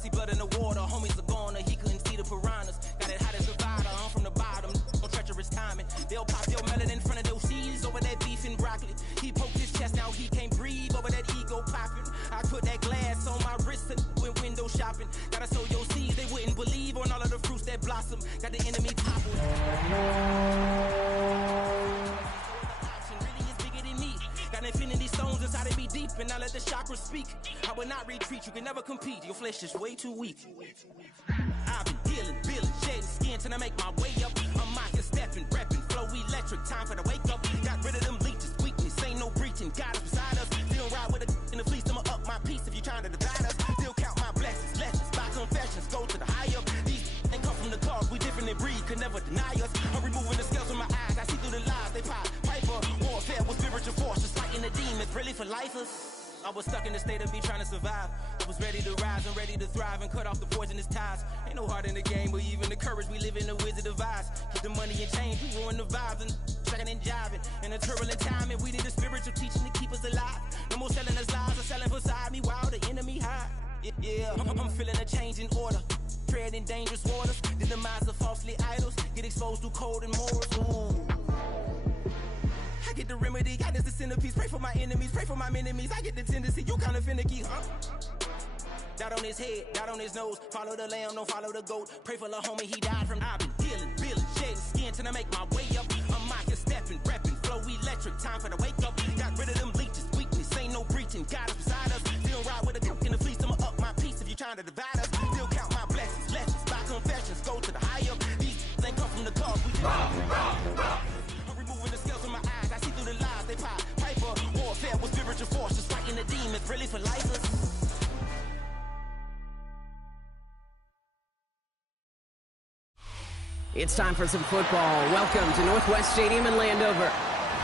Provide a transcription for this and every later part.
see blood in the water, homies are gone, or he couldn't see the piranhas. Got it hot as a vital, I'm from the bottom, no treacherous timing. They'll pop your melon in front of those seas over that beef and broccoli. He poked his chest, now he can't breathe over that ego popping. I put that glass on my wrist and went window shopping. Gotta sow your seeds, they wouldn't believe on all of the fruits that blossom. Got the enemy toppled. Really is bigger than me. Got infinity stones inside of me deep, and I let the chakras speak. I will not retreat, you can never compete. Your flesh is way too weak. I've been dealing, feeling, shedding skin till I make my way up. I'm mocking, stepping, repping, flow electric. Time for the wake up. Got rid of them leeches, weakness, ain't no breaching. God is beside us. Still ride with a in the fleece, I'ma up my piece if you trying to divide us. Still count my blessings, lessons, by confessions, go to the high up. These ain't come from the cause, we different in breed, could never deny us. I'm removing the scales from my eyes, I see through the lies they pop. Piper, warfare with spiritual forces, fighting the demons, really for lifers. I was stuck in the state of me trying to survive. I was ready to rise and ready to thrive and cut off the poisonous ties. Ain't no heart in the game, but even the courage we live in the Wizard of Oz. Get the money and change, we ruin the vibes and tracking and jiving. In a turbulent time, and we need a spiritual teaching to keep us alive. No more selling us lies or selling beside me while the enemy hide. Yeah, I'm feeling a change in order. Treading dangerous waters, the demise of falsely idols. Get exposed through cold and morals. Ooh. I get the remedy, God is the centerpiece. Pray for my enemies, pray for my enemies. I get the tendency, you kinda finicky, huh? Dot on his head, dot on his nose. Follow the lamb, don't follow the goat. Pray for the homie, he died from. I've been healing, feeling, shedding skin till I make my way up. I'm mocking, stepping, repping, flow electric. Time for the wake up. Got rid of them leeches, weakness, ain't no breaching. God is beside us. Still ride with a cook in the fleece, I'ma up my piece if you trying to divide us. Still count my blessings, lessons, by confessions, go to the high up. These ain't come from the cause, we I'm removing the scales from my eyes, I see through the lies they pop. Piper, warfare with spiritual forces, fighting the demons, really for lifers. It's time for some football. Welcome to Northwest Stadium in Landover.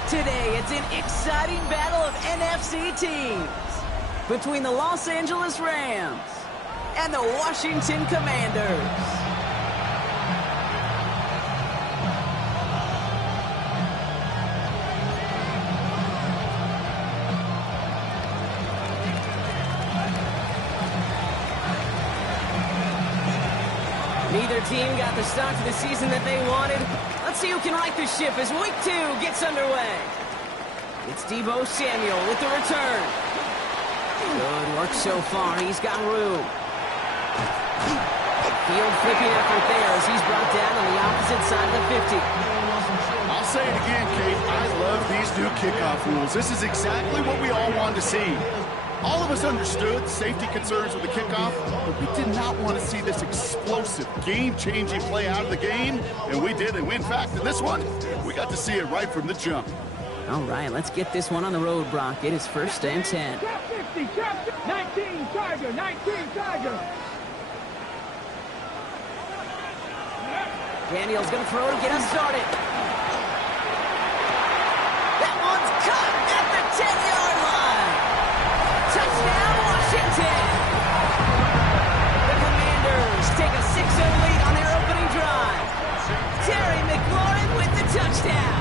Today, it's an exciting battle of NFC teams between the Los Angeles Rams and the Washington Commanders. Neither team got the start to the season that they wanted. Let's see who can right the ship as Week 2 gets underway. It's Deebo Samuel with the return. Good work so far. He's got room. Field flipping effort there as he's brought down on the opposite side of the 50. I'll say it again, Kate. I love these new kickoff rules. This is exactly what we all wanted to see. All of us understood safety concerns with the kickoff, but we did not want to see this explosive, game-changing play out of the game, and we did. And in fact, in this one, we got to see it right from the jump. All right, let's get this one on the road, Brock. It is 1st and 10. Trap 50, trap 19, Tiger, 19, Tiger. Daniel's going to throw to get us started. That one's caught at the 10-yard line. Touchdown, Washington! The Commanders take a 6-0 lead on their opening drive. Terry McLaurin with the touchdown.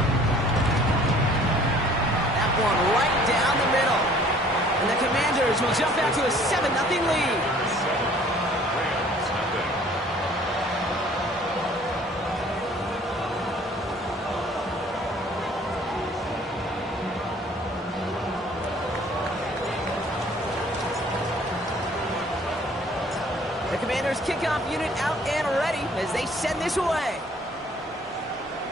That one right down the middle. And the Commanders will jump out to a 7-0 lead. The Commanders' kickoff unit out and ready as they send this away.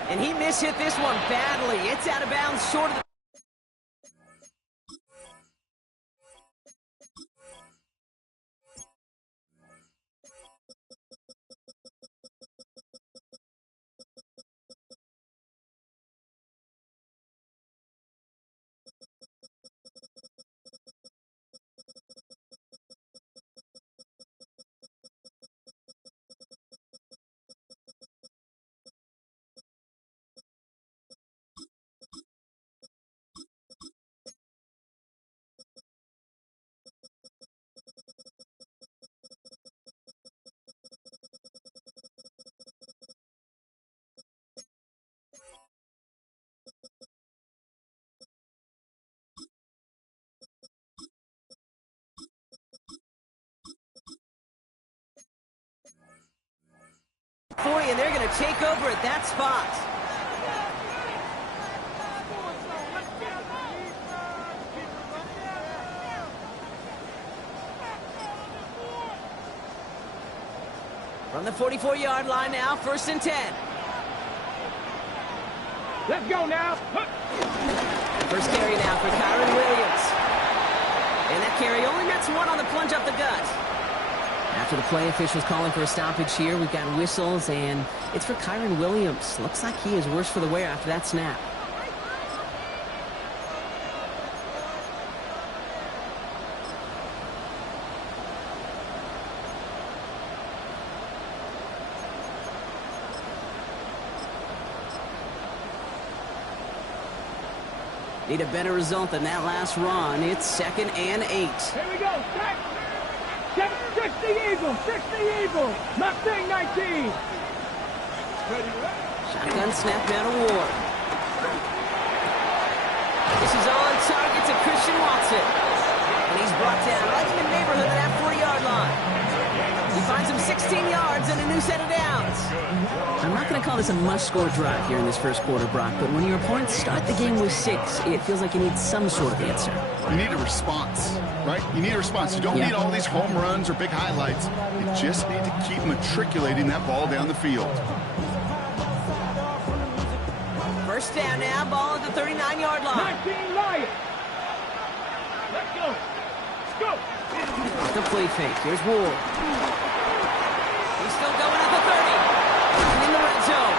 And he mishit this one badly. It's out of bounds short of the 40, and they're going to take over at that spot. From the 44-yard line now, 1st and 10. Let's go now. First carry now for Kyren Williams. And that carry only nets one on the plunge up the gut. After the play, officials calling for a stoppage here. We've got whistles, and it's for Kyren Williams. Looks like he is worse for the wear after that snap. Need a better result than that last run. It's 2nd and 8. Here we go. Six the Eagles. 6 the Eagles. Mustang 19. Shotgun snap down to Ward. This is on target to Christian Watson. And he's brought down right in the neighborhood of that 40-yard line. He finds him 16 yards and a new set of downs. I'm not going to call this a must-score drive here in this first quarter, Brock, but when your opponents start the game with 6, it feels like you need some sort of answer. You need a response, right? You need a response. You don't need all these home runs or big highlights. You just need to keep matriculating that ball down the field. First down now, ball at the 39-yard line. 19 Lions. Let's go. Let's go. The play fake. Here's Ward. He's still going at the 30. In the red zone.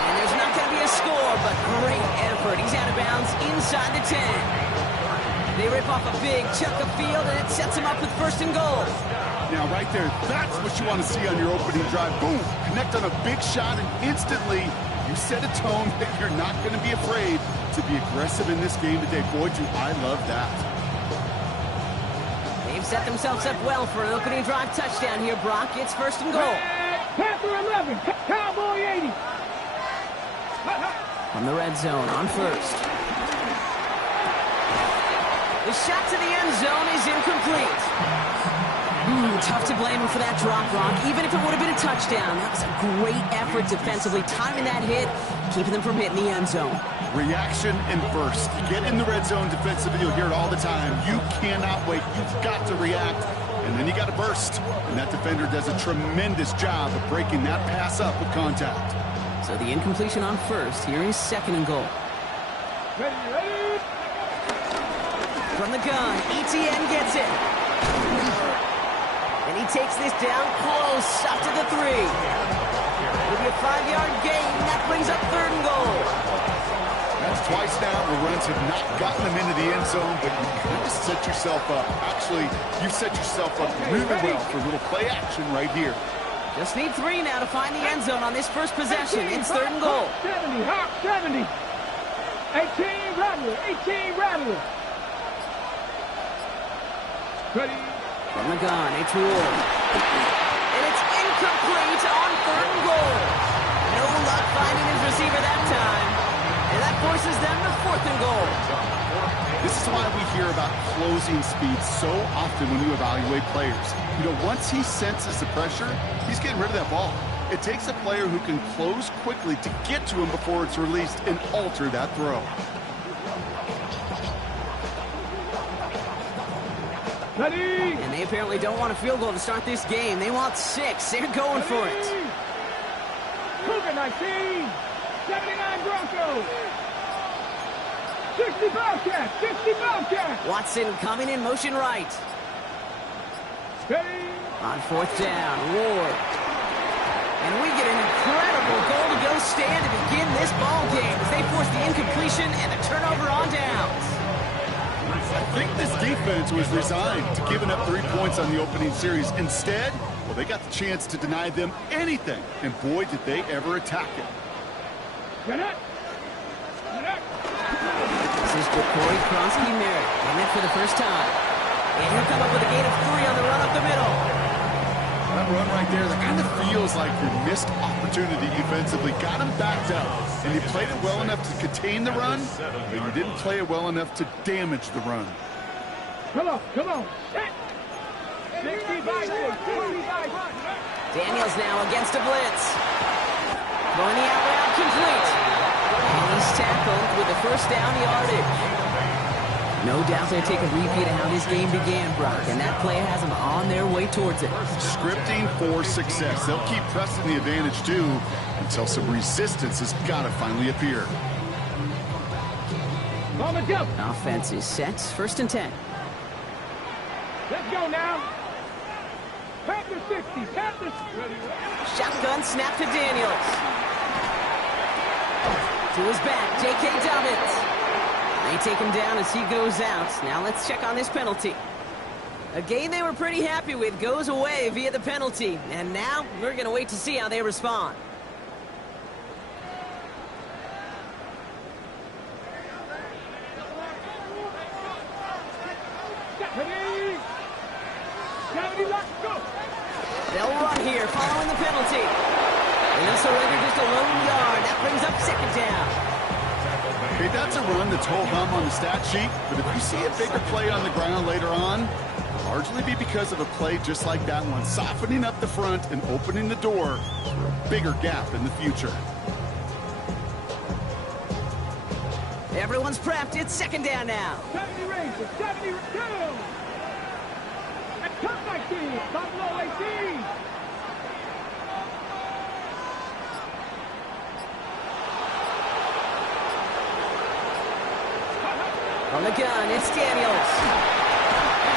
And there's not going to be a score, but great effort. He's out of bounds inside the 10. They rip off a big chunk of field, and it sets him up with 1st and goal. Now, right there, that's what you want to see on your opening drive. Boom! Connect on a big shot, and instantly you set a tone that you're not going to be afraid to be aggressive in this game today. Boy, do I love that. They've set themselves up well for an opening drive touchdown here, Brock. It's 1st and goal. Panther 11, Cowboy 80. From the red zone on 1st. The shot to the end zone is incomplete. Tough to blame him for that drop, Brock. Even if it would have been a touchdown, that was a great effort defensively, timing that hit, keeping them from hitting the end zone. Reaction and burst. Get in the red zone defensively. You'll hear it all the time. You cannot wait. You've got to react. And then you got to burst. And that defender does a tremendous job of breaking that pass up with contact. So the incompletion on 1st. Here is 2nd and goal. Ready. From the gun, ETN gets it. And he takes this down close, up to the 3. It'll be a 5-yard gain. That brings up 3rd and goal. That's twice now where runs have not gotten them into the end zone, but you kind of set yourself up. Actually, you set yourself up really well for a little play action right here. Just need 3 now to find the end zone on this first possession. It's 3rd and goal. 70, hop 70. 18 Rattler, 18 Rattler. Ready. From the gun, it's Ward. And it's incomplete on 3rd and goal. No luck finding his receiver that time. And that forces them to 4th and goal. This is why we hear about closing speed so often when you evaluate players. You know, once he senses the pressure, he's getting rid of that ball. It takes a player who can close quickly to get to him before it's released and alter that throw. Ready. And they apparently don't want a field goal to start this game. They want 6. They're going for it. Cougar 19. 79 Broncos. 60 Bobcats. 60 Bobcats. Watson coming in motion right. Ready. On 4th down, Ward. And we get an incredible goal-to-go stand to begin this ball game as they force the incompletion and the turnover on downs. I think this defense was resigned to giving up 3 points on the opening series. Instead, well, they got the chance to deny them anything. And boy, did they ever attack it. Get it. Get it. This is Jacory Kronsky-Merritt in it for the first time. And he'll come up with a gain of 3 on the run up the middle. That run right there, that kind of feels like your missed opportunity defensively. Got him backed up, and you played it well enough to contain the run, but you didn't play it well enough to damage the run. Come on, come on. 60 by 6, 60 by 6. Daniels now against a blitz. Throwing the out route complete. And he's tackled with the first down yardage. No doubt they'll take a repeat of how this game began, Brock, and that play has them on their way towards it. Scripting for success. They'll keep pressing the advantage, too, until some resistance has got to finally appear. On the jump. Offense is set. 1st and 10. Let's go now. Tap the 60. Tap the... Shotgun snap to Daniels. To his back, J.K. Dobbins. They take him down as he goes out. Now let's check on this penalty. A game they were pretty happy with goes away via the penalty. And now we're going to wait to see how they respond. They'll run here following the penalty. And he'll surrender just a lone yard. That brings up 2nd down. Okay, that's a run that's whole hum on the stat sheet, but if you see a bigger play on the ground later on, it'll largely be because of a play just like that one, softening up the front and opening the door for a bigger gap in the future. Everyone's prepped. It's 2nd down now. 70 Rangers, 70 down. And cut back in. Top low 18. On the gun, it's Daniels.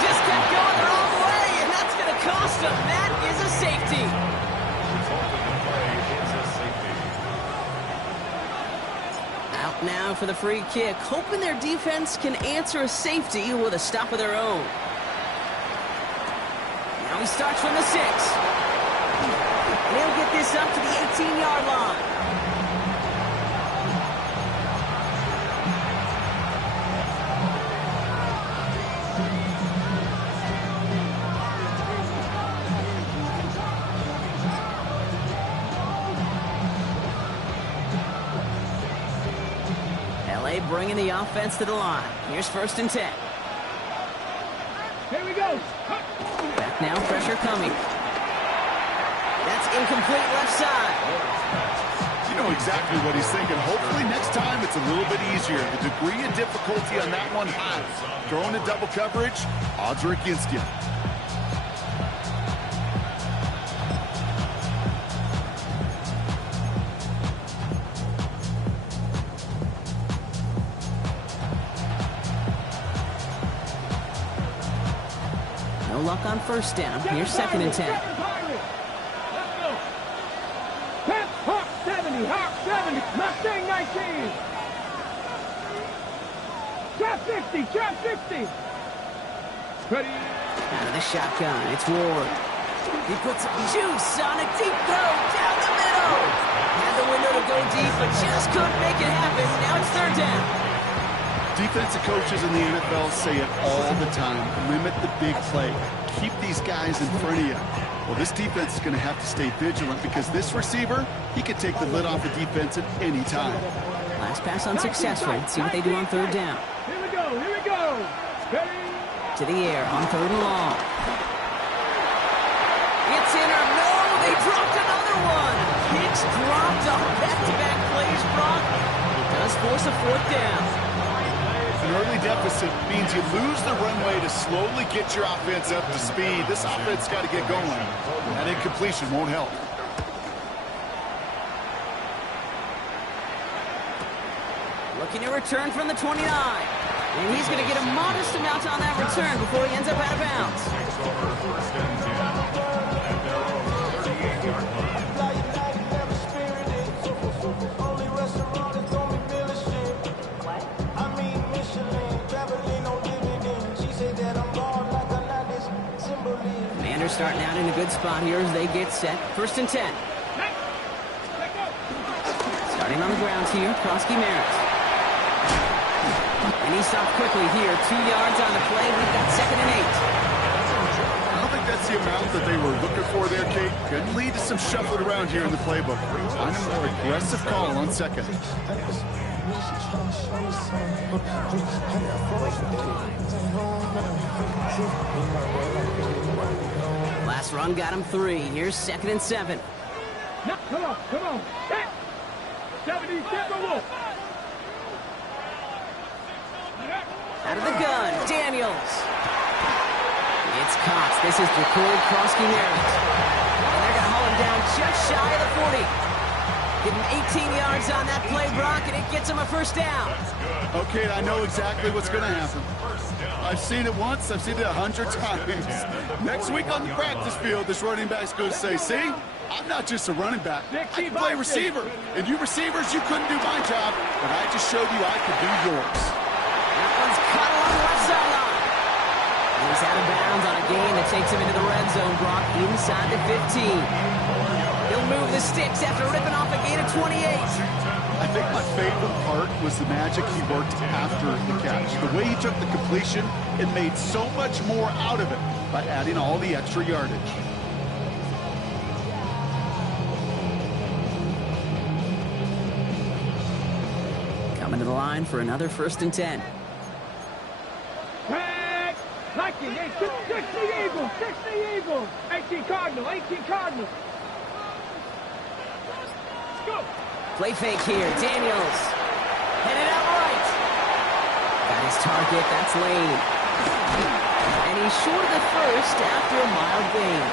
Just kept going the wrong way, and that's going to cost him. That is a safety. Out now for the free kick, hoping their defense can answer a safety with a stop of their own. Now he starts from the 6. And he'll get this up to the 18-yard line. Bringing the offense to the line. Here's 1st and 10. Here we go. Back now, pressure coming. That's incomplete left side. You know exactly what he's thinking. Hopefully next time it's a little bit easier. The degree of difficulty on that one high. Throwing a double coverage, odds are against you. No luck on 1st down. Here's 2nd and 10. Let's go. Pep, Hawk 70, Hawk 70, Mustang 19. Trap 60, trap 60. Ready? Out of the shotgun, it's Ward. He puts some juice on a deep throw down the middle. Had the window to go deep, but just couldn't make it happen. Now it's 3rd down. Defensive coaches in the NFL say it all the time. Limit the big play. Keep these guys in front of you. Well, this defense is going to have to stay vigilant because this receiver, he could take the lid off the defense at any time. Last pass unsuccessful. Let's see what they do on 3rd down. Here we go, here we go. Ready? To the air on 3rd and long. It's in or no, they dropped another one. Hicks dropped on back-to-back plays, Brock. It does force a 4th down. An early deficit means you lose the runway to slowly get your offense up to speed. This offense got to get going. That incompletion won't help. Looking to return from the 29. And he's going to get a modest amount on that return before he ends up out of bounds. Commanders starting out in a good spot here as they get set. 1st and 10. Starting on the grounds here, Krosky Merritt. And he stopped quickly here. 2 yards on the play. We've got 2nd and 8. I don't think that's the amount that they were looking for there, Kate. Could lead to some shuffling around here in the playbook. Find a more aggressive call on 2nd. Last run got him 3. Here's 2nd and 7. No, come on, come on. Hey. 70, Timberwolves. Out of the gun, Daniels. It's Cox. This is Jacob Krosky-Merritt. And they're going to haul him down just shy of the 40. Give him 18 yards on that play, Brock, and it gets him a first down. Okay, I know exactly what's going to happen. I've seen it once, I've seen it 100 times. Next week on the practice field, this running back's going to say, see, I'm not just a running back. I can play receiver. And you receivers, you couldn't do my job, but I just showed you I could do yours. That one's caught along the left sideline. And he's out of bounds on a gain that takes him into the red zone, Brock, inside the 15. He'll move the sticks after ripping off a gain of 28. I think my favorite part was the magic he worked after the catch. The way he took the completion and made so much more out of it by adding all the extra yardage. Coming to the line for another 1st and 10. Tag! Liking, 60 Eagles, 60 Eagles. 18 Cardinal, 18 Cardinal. Let's go. Play fake here, Daniels. Headed out right. Got his target, that's Lane. And he's short of the first after a mild gain.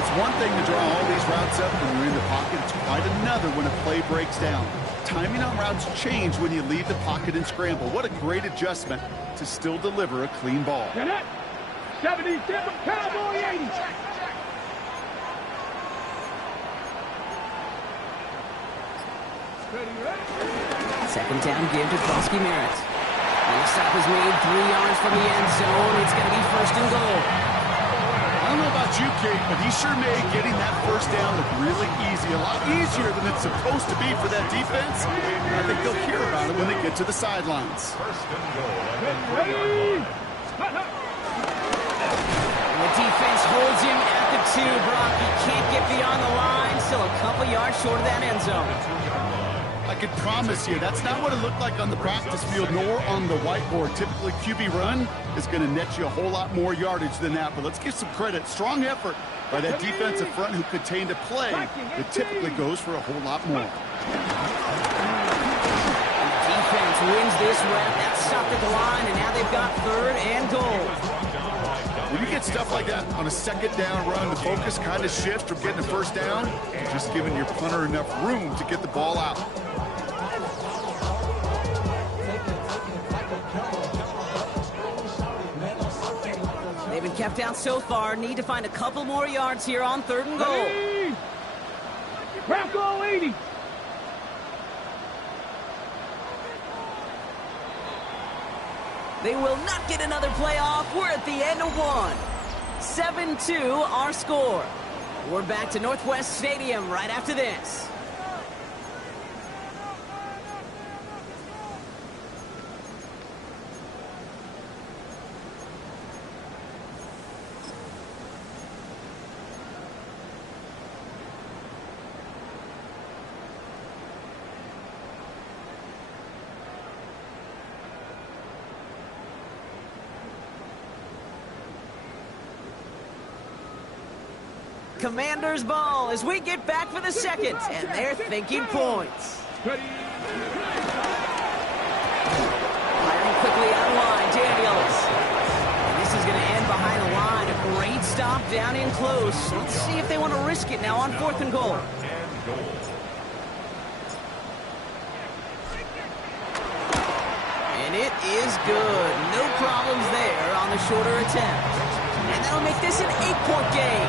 It's one thing to draw all these routes up when you're in the pocket. It's quite another when a play breaks down. Timing on routes change when you leave the pocket and scramble. What a great adjustment to still deliver a clean ball. 70, Cowboy 80. Second down give to Krosky-Merritt. And the stop is made 3 yards from the end zone. It's going to be 1st and goal. I don't know about you, Kate, but he sure made getting that first down look really easy. A lot easier than it's supposed to be for that defense. I think they'll hear about it when they get to the sidelines. And the defense holds him at the 2. Brock, he can't get beyond the line. Still a couple yards short of that end zone. I can promise you, that's not what it looked like on the practice field nor on the whiteboard. Typically, QB run is going to net you a whole lot more yardage than that. But let's give some credit. Strong effort by that defensive front who contained a play that typically goes for a whole lot more. The defense wins this rep. That's stopped at the line, and now they've got 3rd and goal. When you get stuff like that on a second down run, the focus kind of shifts from getting a first down to just giving your punter enough room to get the ball out. They've been kept out so far. Need to find a couple more yards here on 3rd and goal. Bronco 80. They will not get another play off. We're at the end of 1. 7-2 our score. We're back to Northwest Stadium right after this. Commander's ball as we get back for the 2nd, and they're thinking points. Firing quickly out of line, Daniels. And this is going to end behind the line. A great stop down in close. Let's see if they want to risk it now on 4th and goal. And it is good. No problems there on the shorter attempt. And that'll make this an 8-point game.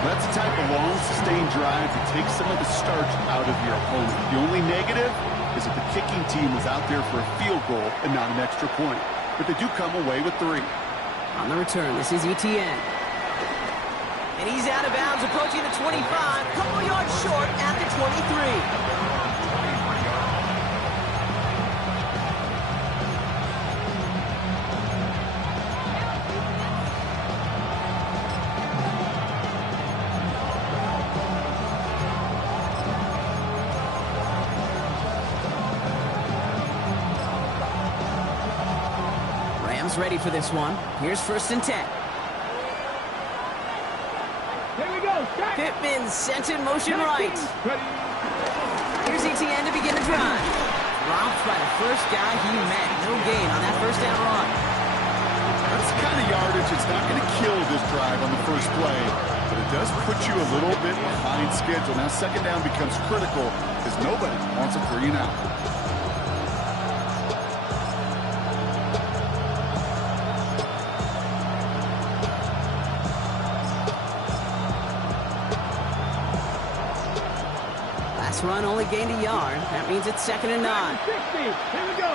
That's the type of long, sustained drive that takes some of the starch out of your opponent. The only negative is that the kicking team was out there for a field goal and not an extra point. But they do come away with 3. On the return, this is Etienne. And he's out of bounds, approaching the 25. Couple yards short at the 23. Ready for this one. Here's 1st and 10. Here we go. Pittman sent in motion right. Here's ETN to begin the drive. Dropped by the first guy he met. No gain on that first down run. That's the kind of yardage it's not going to kill this drive on the first play, but it does put you a little bit behind schedule. Now second down becomes critical because nobody wants a 3 and out. Last run only gained a yard. That means it's 2nd and 9. 60. Here we go.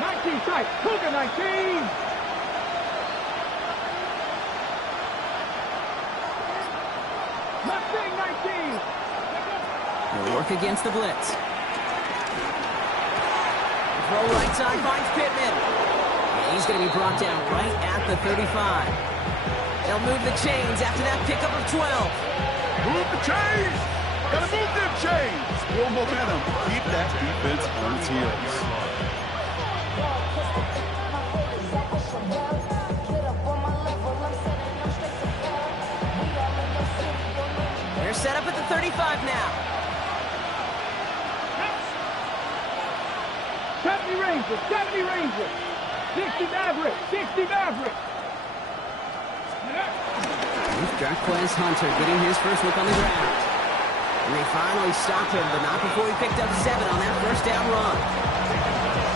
19 tight. Cougar 19. Mustang 19. He'll work against the blitz. Throw right side finds Pittman. And he's going to be brought down right at the 35. They'll move the chains after that pickup of 12. Move the chains! Gotta move them chains! Build momentum. Keep that defense on its heels. They're set up at the 35 now. 70 Rangers. 60 Maverick. Jarquez Hunter getting his first look on the ground. And they finally stopped him, but not before he picked up 7 on that first down run.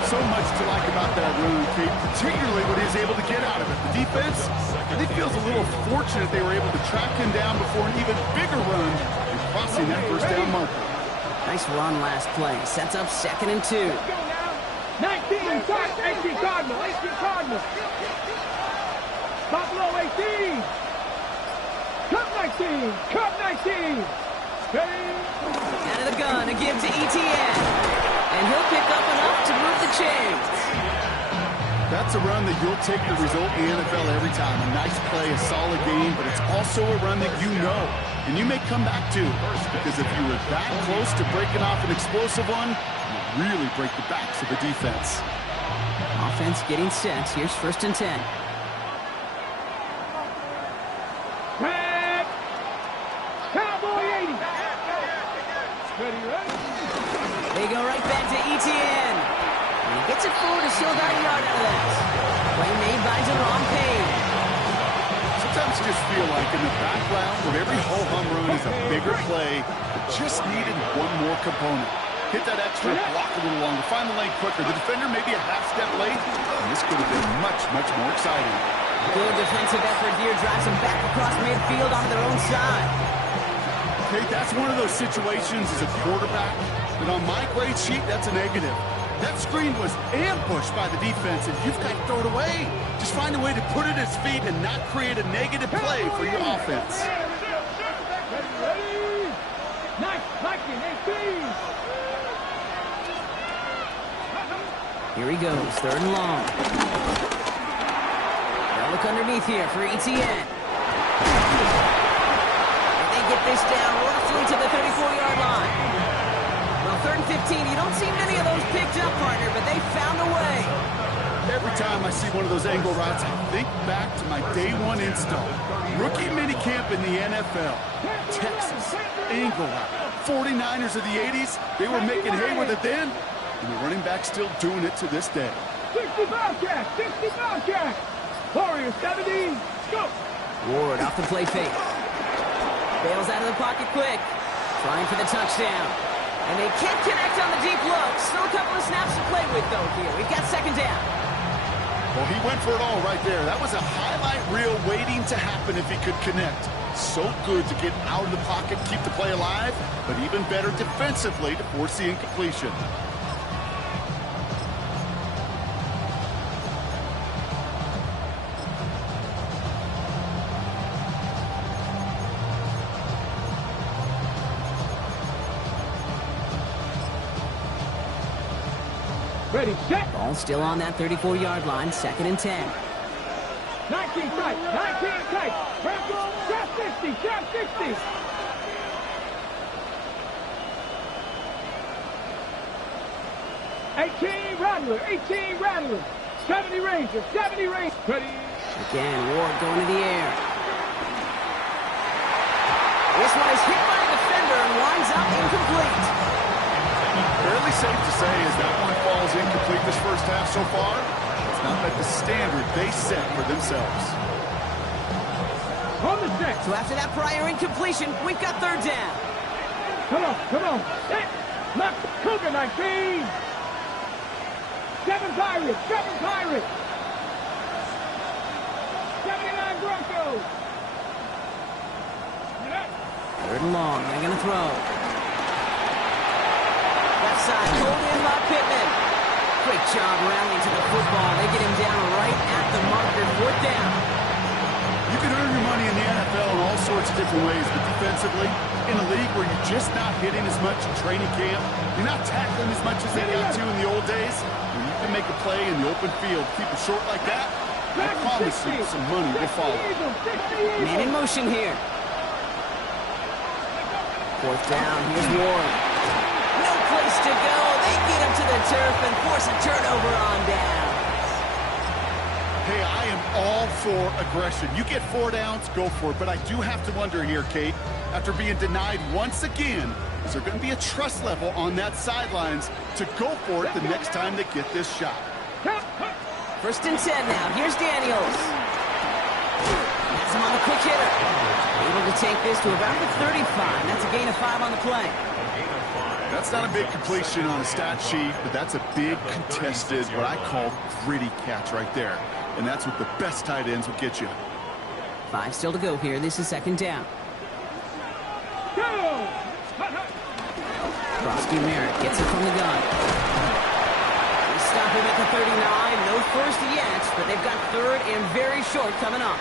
So much to like about that run, Kate, particularly what he was able to get out of it. The defense, I think, feels a little fortunate they were able to track him down before an even bigger run and crossing that first down marker. Nice run last play. Sets up 2nd and 2. 19 tight. 18 Cardinal. Buffalo 18. Cup 19. Ready? Out of the gun, a give to ETN. And he'll pick up enough to move the chains. That's a run that you'll take the result in the NFL every time. A nice play, a solid game, but it's also a run that you know, and you may come back to. Because if you were that close to breaking off an explosive one, you really break the backs of the defense. Offense getting set. Here's 1st and 10. Red. Cowboy 80. Ready? They go right back to ETN. And he gets it forward to still got a yard out of that. Play made by Jerome Payne. Sometimes you just feel like in the background of every ho-hum run is a bigger play that just needed one more component. Hit that extra, block a little longer, find the lane quicker. The defender maybe a half step late, and this could have been much, much more exciting. Good defensive effort here. Drives them back across midfield onto their own side. Okay, that's one of those situations as a quarterback that on my grade sheet, that's a negative. That screen was ambushed by the defense, and you've got to throw it away. Just find a way to put it at his feet and not create a negative play for your offense. Ready? 19, 18. Here he goes, 3rd and long. They'll look underneath here for ETN. And they get this down roughly to the 34-yard line. Well, 3rd and 15, you don't see many of those picked up, partner, but they found a way. Every time I see one of those angle routes, I think back to my day 1 install. Rookie minicamp in the NFL. Texas, angle route. 49ers of the 80s, they were making hay with it then. And the running back still doing it to this day. 60 Bobcat. Warriors 70. Go. Ward off the play fake. Bails out of the pocket quick. Trying for the touchdown. And they can't connect on the deep look. Still a couple of snaps to play with, though, here. We've got 2nd down. Well, he went for it all right there. That was a highlight reel waiting to happen if he could connect. So good to get out of the pocket, keep the play alive, but even better defensively to force the incompletion. Ready, set. Ball still on that 34-yard line, 2nd and 10. 19 tight. Trap 60. 18 Rattler. 70 Rangers. Ready. Again, Ward going to the air. This one is hit by a defender and winds up incomplete. Pretty safe to say as that one falls incomplete this first half so far, it's not met the standard they set for themselves. On the set. So after that prior incompletion, we've got third down. Come on, come on. Set. Knock Cougar 19. 7 Pirates, 7 Pirates. 79 Broncos. Third and long, they're going to throw. Left side, pulled in by Pittman. Great job rallying to the football. They get him down right at the marker. Fourth down. You can earn your money in the NFL in all sorts of different ways, but defensively, in a league where you're just not hitting as much in training camp, you're not tackling as much as they got to in the old days, when you can make a play in the open field, keep it short like that, I promise you some money will follow. Man in motion here. Fourth down, here's Ward. No place to go. They get him to the turf and force a turnover on down. Hey, I am all for aggression. You get 4 downs, go for it. But I do have to wonder here, Kate, after being denied once again, is there going to be a trust level on that sidelines to go for it the next time they get this shot? First and 10 now. Here's Daniels. That's him on the quick hitter. Able to take this to about the 35. That's a gain of 5 on the play. That's not a big completion on a stat sheet, but that's a big contested, what I call gritty catch right there. And that's what the best tight ends will get you. 5 still to go here. This is second down. Frosty Merritt gets it from the gun. They stop him at the 39. No first yet, but they've got third and very short coming up.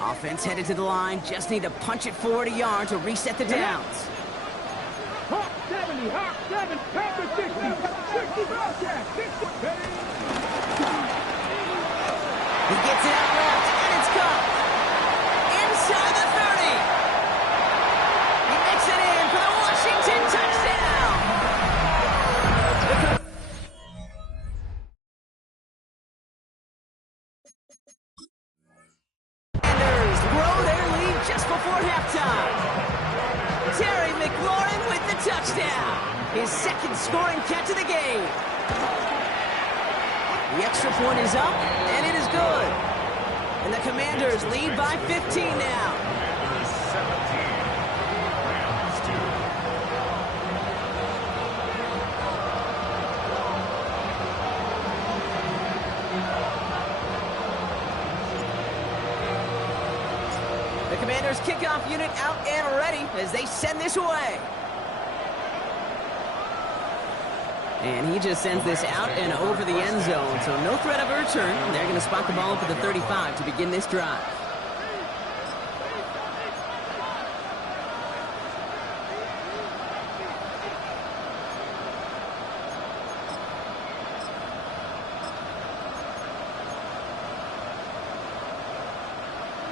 Offense headed to the line. Just need to punch it forward a yard to reset the downs. Hawk 70, Hawk 7, Panther 60, 60 Bobcat, 60. He gets it out left, and it's caught. Inside the 30. He makes it in for the Washington touchdown. Commanders grow their lead just before halftime. Terry McLaurin with the touchdown. His second scoring catch of the game. The extra point is up, and it is good. And the Commanders lead by 15 now. The Commanders' kickoff unit out and ready as they send this away. And he just sends this out and over the end zone, so no threat of a return. They're going to spot the ball up at the 35 to begin this drive.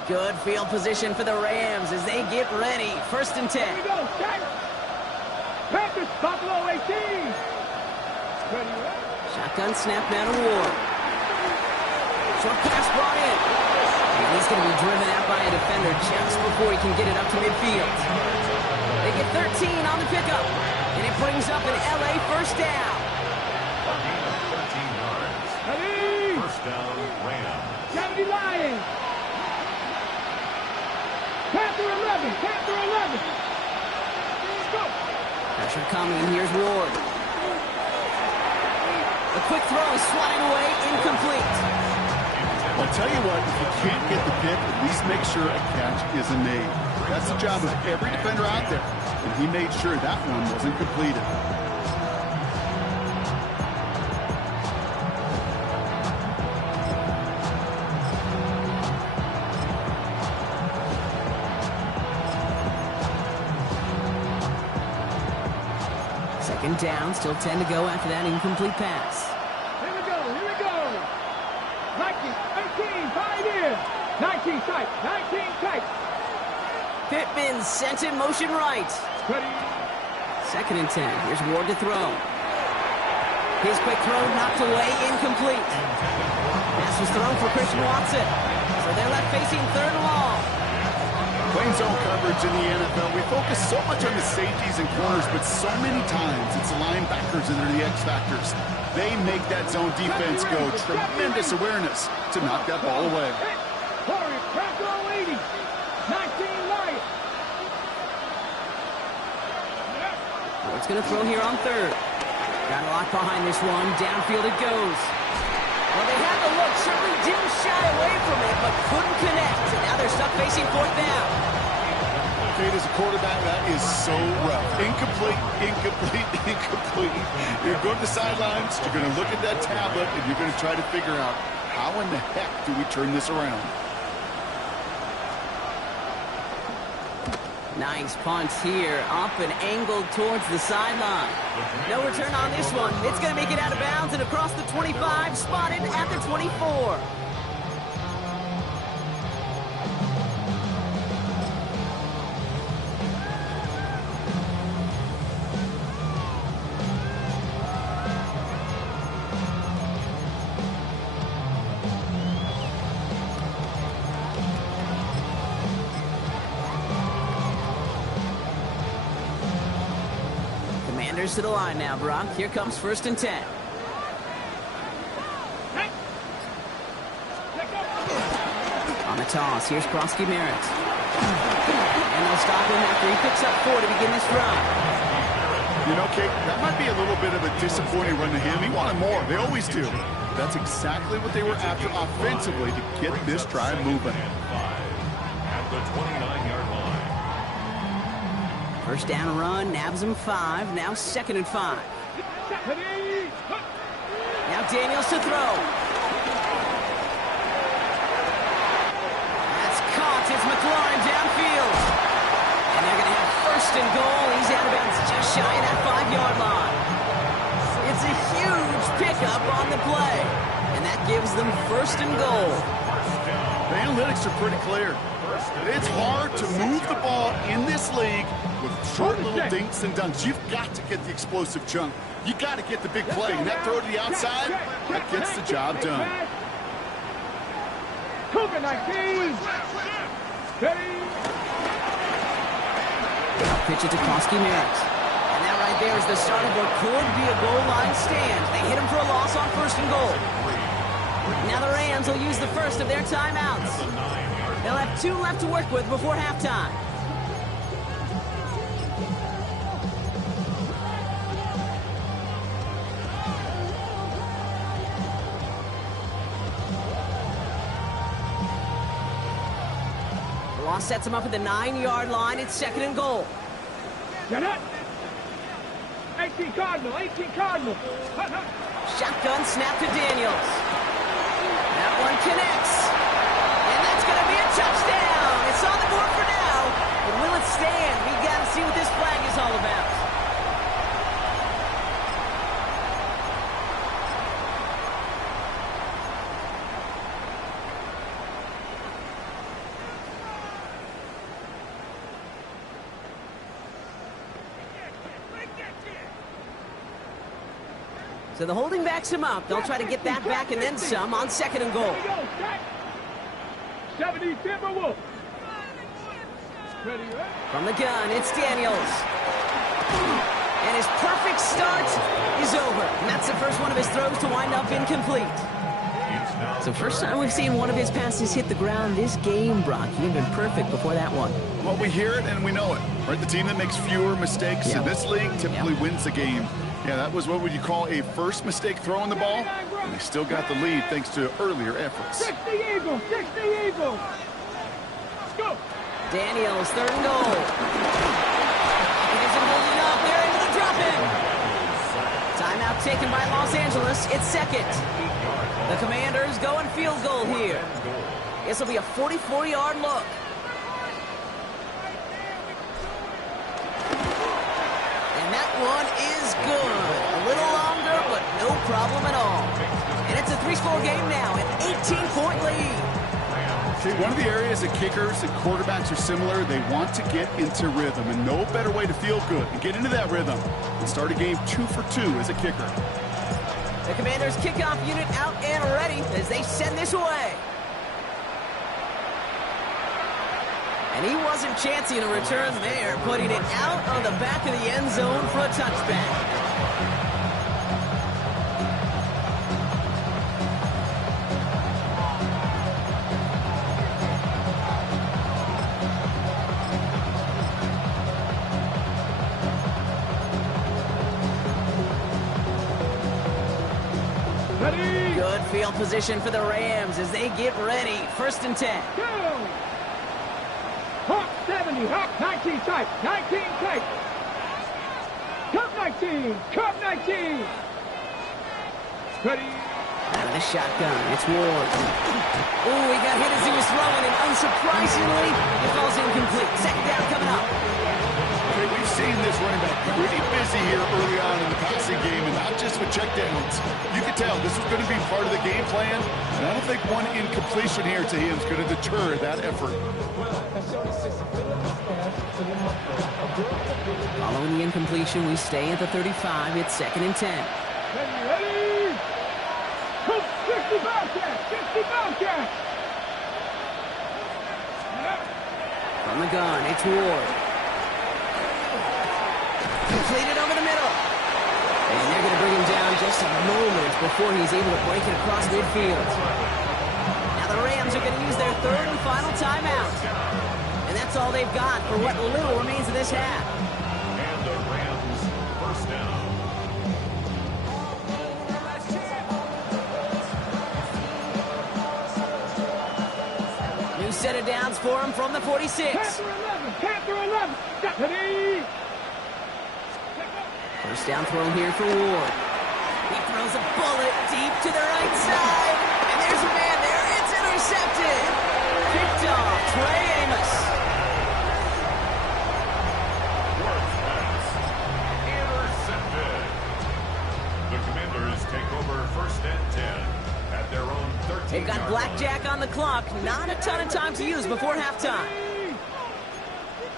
Good field position for the Rams as they get ready. First and 10. Here we go, Jack. Panthers, Buffalo 18. Shotgun snap now to Ward. Short pass brought in. And he's going to be driven out by a defender just before he can get it up to midfield. They get 13 on the pickup. And it brings up an LA first down. 13 yards. Ready. First down, Rams. 70 Lions. Panther 11, Panther 11. Let's go. Pressure coming, and here's Ward. A quick throw is swatted away, incomplete. I'll tell you what, if you can't get the pick, at least make sure a catch isn't made. That's the job of every defender out there, and he made sure that one wasn't completed. Second down, still 10 to go after that incomplete pass. Here we go, here we go. 19, 18, Pioneer. 19 tight, 19 tight. Pittman sent in motion right. Ready. Second and 10. Here's Ward to throw. His quick throw knocked away, incomplete. Pass was thrown for Christian Watson. So they're left facing third and long. Playing zone coverage in the NFL, we focus so much on the safeties and corners, but so many times it's the linebackers that are the X factors. They make that zone defense go. Tremendous awareness to knock that ball away. Corey, Bronco leading. 19 Lions. What's going to throw here on third? Got a lock behind this one. Downfield it goes. Well, they had the look. Certainly didn't shy away from it, but couldn't connect. And now they're stuck facing fourth down. Kate, as a quarterback, that is so rough. Incomplete, incomplete, incomplete. You're going to the sidelines, you're going to look at that tablet, and you're going to try to figure out, how in the heck do we turn this around? Nice punt here, up and angled towards the sideline. No return on this one. It's going to make it out of bounds and across the 25, spotted at the 24. To the line now, Brock. Here comes 1st and 10. On the toss, here's Krosky Merritt. And they'll stop him after he picks up 4 to begin this drive. You know, Kate, that might be a little bit of a disappointing run to him. He wanted more. They always do. That's exactly what they were after offensively to get this drive moving. At the 29-yard line. First down run, nabs him 5. Now 2nd and 5. Now Daniels to throw. That's caught. It's McLaurin downfield. And they're going to have 1st and goal. He's out of bounds just shy of that 5-yard line. It's a huge pickup on the play. And that gives them 1st and goal. The analytics are pretty clear. It's hard to move the ball in this league with short little dinks and dunks. You've got to get the explosive chunk. You got to get the big play. And that throw to the outside, that gets the job done. Cougar 19. Steady. Pitch it to Krosky Merritt. And that right there is the start of what could be a goal line stand. They hit him for a loss on 1st and goal. Now the Rams will use the first of their timeouts. They'll have 2 left to work with before halftime. The loss sets him up at the 9-yard line. It's 2nd and goal. Get it. 18 Cardinal, 18 Cardinal. Shotgun snap to Daniels. That one connects. And that's going to be a touchdown. It's on the board for now. But will it stand? We got to see what this flag is all about. So the holding backs him up. They'll try to get that back and then some on 2nd and goal. 70 Timberwolves. From the gun, it's Daniels. And his perfect start is over. And that's the first one of his throws to wind up incomplete. So first time we've seen one of his passes hit the ground this game, Brock. He'd been perfect before that one. Well, we hear it and we know it. Right? The team that makes fewer mistakes in this league typically wins the game. Yeah, that was what would you call a first mistake throwing the ball. And they still got the lead thanks to earlier efforts. 60 Eagles, 60 Eagles. Let's go. Daniels, 3rd and goal. He isn't holding up. They're able to drop him. Timeout taken by Los Angeles. It's 2nd. The Commanders going field goal here. This will be a 44-yard look. And that one is good. A little longer, but no problem at all. And it's a 3-score game now, an 18-point lead. See, one of the areas that kickers and quarterbacks are similar, they want to get into rhythm, and no better way to feel good and get into that rhythm than start a game 2 for 2 as a kicker. The Commanders' kickoff unit out and ready as they send this away. And he wasn't chancing a return there, putting it out of the back of the end zone for a touchback. Good field position for the Rams as they get ready. 1st and 10. Go! Hawk 70, Hawk 19 tight, 19 tight. Cup 19, Cup 19. Ready. Out of the shotgun, it's Ward. Oh, he got hit as he was throwing, and unsurprisingly, it falls incomplete. 2nd down coming up. Okay, we've seen this running back pretty busy here early on in the passing game, and not just with checkdowns. You can tell this was going to be part of the game plan, and I don't think one incompletion here to him is going to deter that effort. Following the incompletion, we stay at the 35. It's 2nd and 10. Ready? Coach, 60 Bobcats, 60 Bobcats. From the gun, it's Ward. Completed over the middle. And they're going to bring him down just a moment before he's able to break it across midfield. Now the Rams are going to use their 3rd and final timeout. And that's all they've got for what little remains of this half. And the Rams, 1st down. New set of downs for him from the 46. Panther 11, Ready? 1st down throw here for Ward. He throws a bullet deep to the right side. And there's a man there. It's intercepted. Picked off Trey Amos. Worth pass. Intercepted. The Commanders take over 1st and 10 at their own 13-yard They've got blackjack on the clock. Not a ton of time to use before halftime.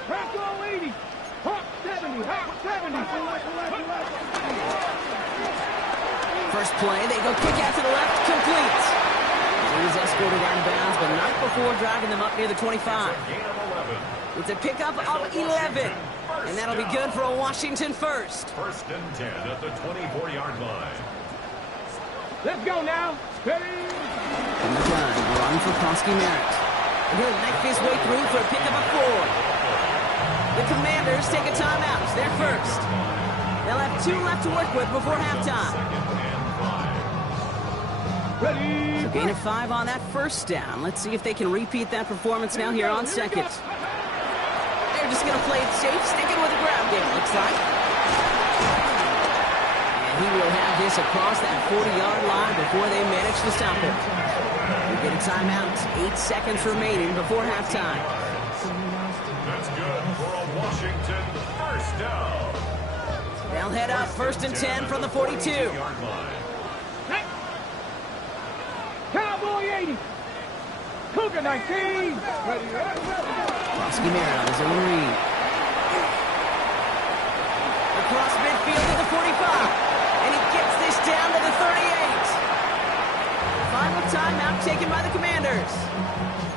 Panther 80, Hawk 70, Hawk 70. First play, they go kick out to the left, complete. He was escorted out of bounds, but not before driving them up near the 25. Gain of 11. It's a pickup of 11, and that'll be good for a Washington first. 1st and 10 at the 24-yard line. Let's go now. Ready? From the gun, a run for Koski Merritt. And he'll knife his way through for a pickup of 4. The Commanders take a timeout. They're first. They'll have 2 left to work with before halftime. 2nd and 5. Ready? So gain of 5 on that 1st down. Let's see if they can repeat that performance now here on 2nd. They're just going to play it safe, sticking with the ground game, looks like. And he will have this across that 40-yard line before they manage to stop it. We get a timeout. 8 seconds remaining before halftime. That's good for a Washington 1st down. They'll head up 1st and 10 from the 42. yard line. Cowboy 80, Cougar 19. Ready? Koski Merritt on his own read. Across midfield to the 45. And he gets this down to the 38. Final timeout taken by the Commanders.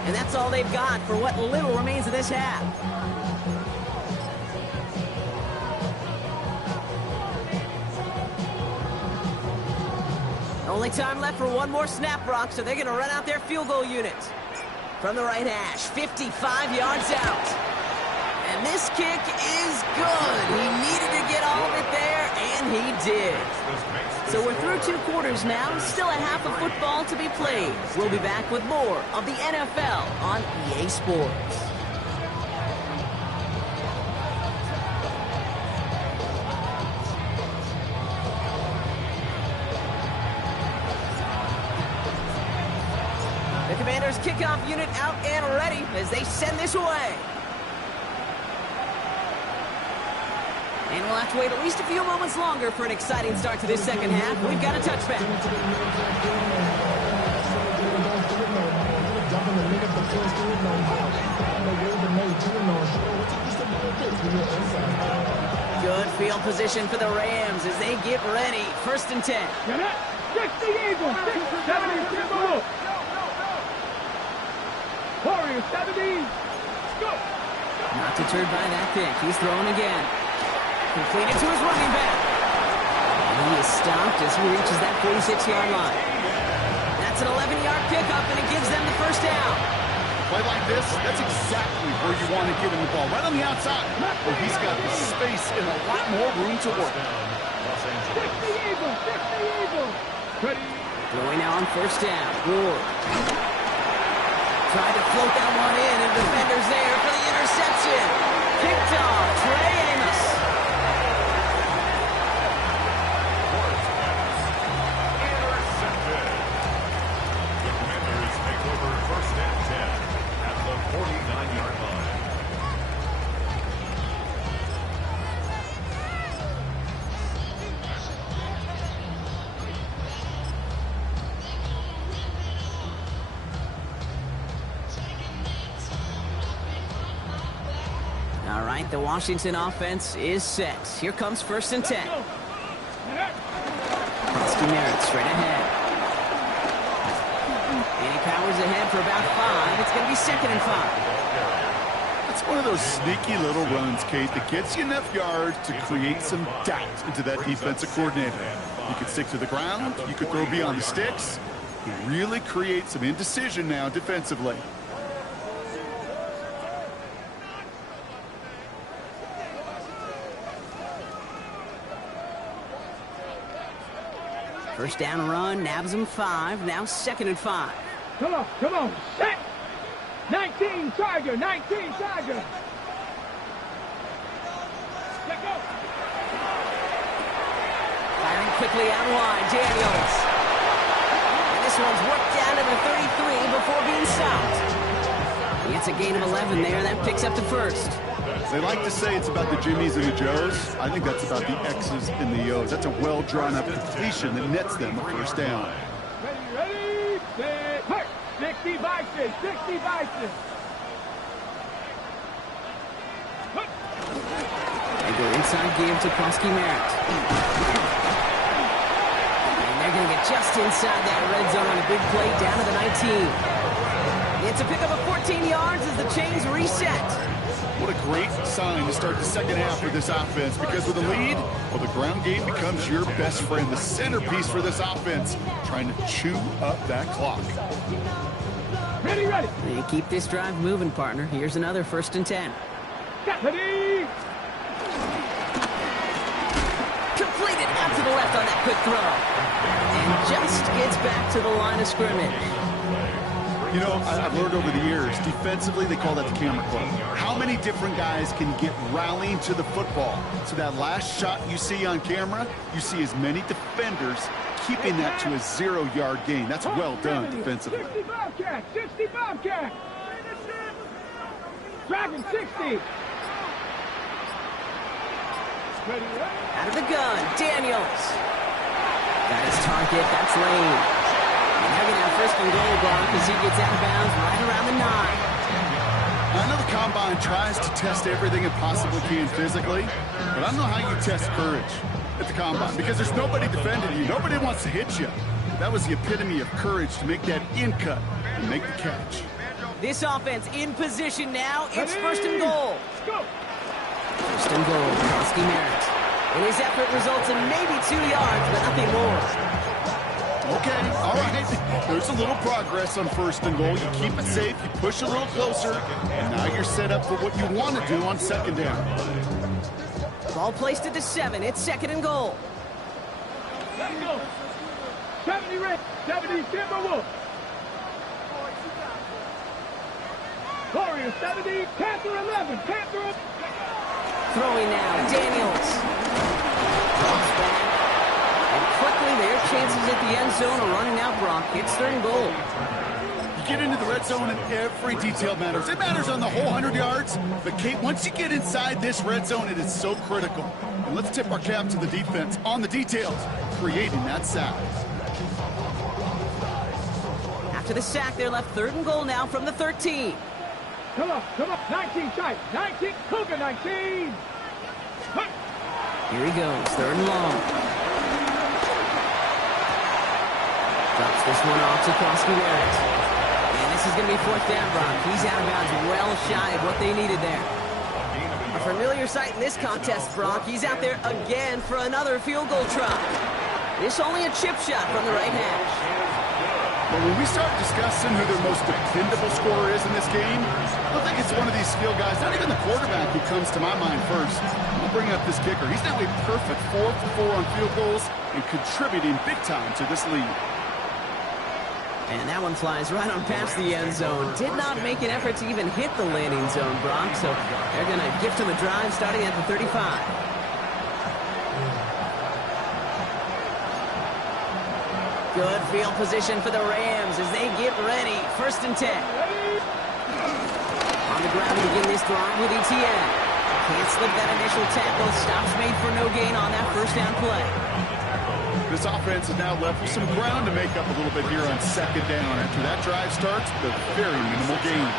And that's all they've got for what little remains of this half. Only time left for one more snap, Brock, so they're going to run out their field goal unit. From the right hash, 55 yards out. And this kick is good. He needed to get all of it there, and he did. So we're through 2 quarters now. Still a half of football to be played. We'll be back with more of the NFL on EA Sports. The Commanders' kickoff unit out and ready as they send this away. And we'll have to wait at least a few moments longer for an exciting start to this second half. We've got a touchback. Good field position for the Rams as they get ready. 1st and 10. Get it? 60 Eagles, 70 Timberwolves. Warriors 70, Not deterred by that pick. He's throwing again. Completed to his running back. And he is stopped as he reaches that 46-yard line. That's an 11-yard pickup, and it gives them the first down. Play like this, that's exactly where you want to get him the ball, right on the outside, where he's got the space and a lot more room to work. 60 Eagles, 60 Eagles. Ready. Throwing now on first down. Ward. Tried to float that one in, and the defender's there for the interception. Picked off Trey Amos. Intercepted. The Commanders take over first and 10 at the 49-yard line. All right, the Washington offense is set. Here comes first and 10. Husky Merritt straight ahead. And he powers ahead for about 5. It's going to be second and 5. It's one of those sneaky little runs, Kate, that gets you enough yards to create some doubt into that defensive coordinator. You could stick to the ground. You could throw beyond the sticks. You really create some indecision now defensively. First down run, nabs him 5. Now second and 5. Come on, set. 19 Tiger, 19 Tiger. Let go. Firing quickly out wide, Daniels. And this one's worked down to the 33 before being stopped. He gets a gain of 11 there. That picks up the first. They like to say it's about the Jimmies and the Joes. I think that's about the X's and the O's. That's a well-drawn-up completion that nets them a first down. Ready, set, hurt. 60 Bison, 60 Bison. They go inside give to Krosky Merritt. And they're going to get just inside that red zone on a big play down to the 19. It's a pickup of 14 yards as the chains reset. What a great sign to start the second half for this offense, because with a lead, well, the ground game becomes your best friend, the centerpiece for this offense, trying to chew up that clock. Ready. They keep this drive moving, partner. Here's another first and 10. Ready. Completed out to the left on that quick throw. And just gets back to the line of scrimmage. You know, I've learned over the years, defensively, they call that the camera club. How many different guys can get rallying to the football? So that last shot you see on camera, you see as many defenders keeping that to a 0-yard gain. That's well done defensively. 60 Bobcat, 60 Bobcat. Dragon 60. Out of the gun, Daniels. Got his target, that's Lane. And they're going to have first and goal, Gronk, as he gets out of bounds right around the 9. I know the Combine tries to test everything it possibly can physically, but I don't know how you test courage at the Combine, because there's nobody defending you. Nobody wants to hit you. That was the epitome of courage, to make that in cut and make the catch. This offense in position now. It's first and goal. Go. First and goal, Krosky Merritt. And his effort results in maybe 2 yards, but nothing more. Okay, all right. There's a little progress on first and goal. You keep it safe, you push a little closer, and now you're set up for what you want to do on second down. Ball placed at the 7. It's second and goal. Let's go. 70 Red, 70 Timberwolves. Warriors 70, Panther 11, Panther. Throwing now, Daniels. Drops back. And quickly their chances at the end zone are running out, Brock. It's third and goal. You get into the red zone and every detail matters. It matters on the whole 100 yards. But, Kate, once you get inside this red zone, it is so critical. And let's tip our cap to the defense on the details, creating that sack. After the sack, they're left third and goal now from the 13. Come on, 19 tight, 19, Cougar 19. Hunt. Here he goes, third and long. Drops this one off to Krosky Merritt. And this is is going to be fourth down, Brock. He's out of bounds, well shy of what they needed there. A familiar sight in this contest, Brock. He's out there again for another field goal try. This only a chip shot from the right hash. But when we start discussing who their most dependable scorer is in this game, I don't think it's one of these skill guys, not even the quarterback, who comes to my mind first. I'll bring up this kicker. He's now a perfect 4 for 4 on field goals and contributing big time to this lead. And that one flies right on past the end zone. Did not make an effort to even hit the landing zone, Brock. So they're going to gift him a drive starting at the 35. Good field position for the Rams as they get ready. 1st and 10. On the ground to begin this drive with Etienne. Can't slip that initial tackle. Stops made for no gain on that first down play. This offense is now left with some ground to make up a little bit here on 2nd down. After that drive starts, the very minimal gain.